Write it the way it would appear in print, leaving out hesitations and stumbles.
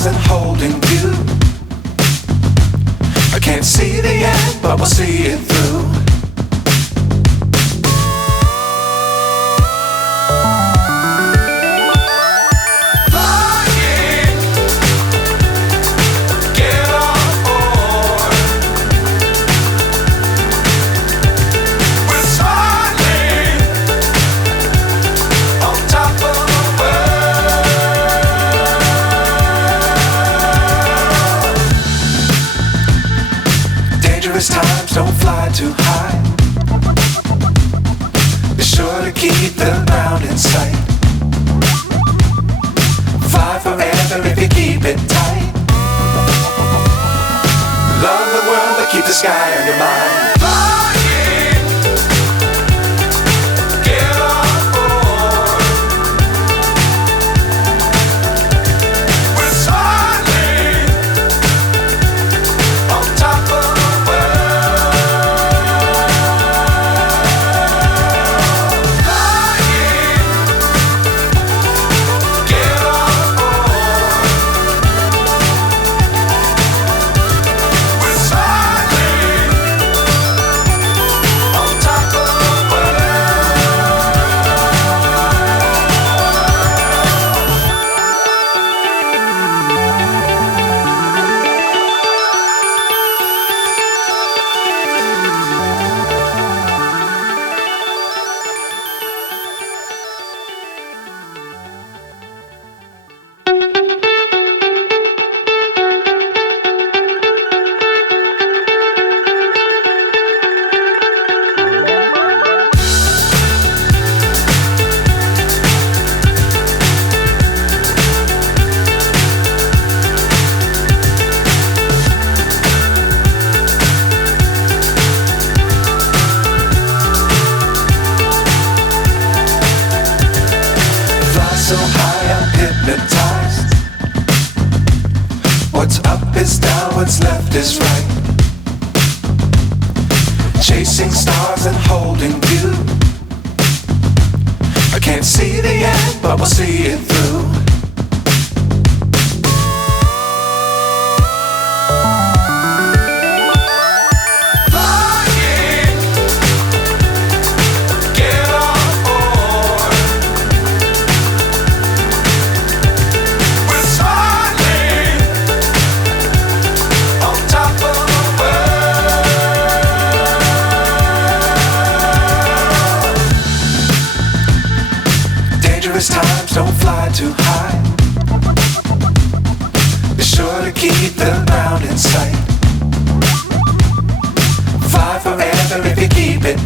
stars and holding you. I can't see the end, but we'll see it through. Times don't fly too high. Be sure to keep the ground in sight. Fly forever if you keep it tight. Love the world but keep the sky on your mind. So high I'm hypnotized. What's up is down, what's left is right. Chasing stars and holding you. I can't see the end, but we'll see it through. Times don't fly too high. Be sure to keep the ground in sight. Fly forever if you keep it